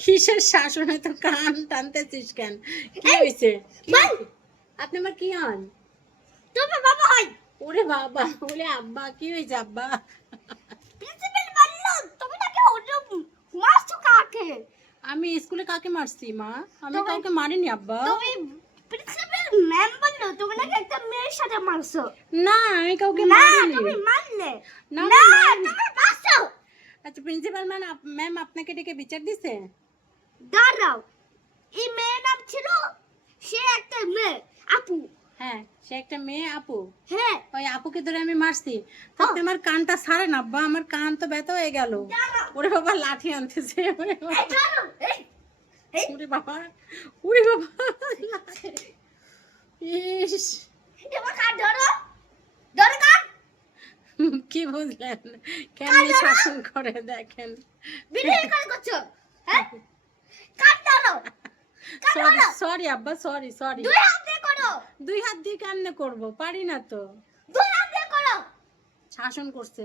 কিসের শাসনে তো কান টানতেছিস কেন? কি হয়েছে? আপনি আমার কি হন? তুমি বাবা হয়। ওরে বাবা, ওরে আব্বা, কি হয়েছে আব্বা? প্রিন্সিপাল বললো তুমি নাকি ওরকম মারছো কাকে? আমি স্কুলে কাকে মারছি মা? আমি তুমি- কাউকে মারিনি আব্বা। তুমি প্রিন্সিপাল ম্যাম বললো তুমি নাকি একটা মেয়ের সাথে মারছো। না, আমি কাউকে না মারিনি। তুমি মারলে না, না আমি মারিনি। তুমি মারছো। আচ্ছা, প্রিন্সিপাল ম্যাম আপনাকে ডেকে বিচার দিছে? দাঁড়াও, এই মেয়ের নাম ছিল, সে একটা মেয়ে আপু। হ্যাঁ, সে একটা মেয়ে আপু। হ্যাঁ ওই আপুকে ধরে আমি মারছি। তাতে আমার কানটা ছাড়েন আব্বা, আমার কান তো ব্যথা হয়ে গেল। ওরে বাবা, লাঠি আনতেছে। ওরে বাবা, এই চলো এই ওরে বাবা, ওরে বাবা। ইস, এবার কাট ধরো, ধরো কাট। কি বুঝলেন কেমনে শাসন করে দেখেন? ভিডিও কল করছো হ্যাঁ? কাট ধরো, কাট সরি ধরো, সরি আব্বা, সরি সরি। দুই হাত দিয়ে করো, দুই হাত দিয়ে কেমনে করবো? পারি না তো। দুই হাত দিয়ে করো। শাসন করছে।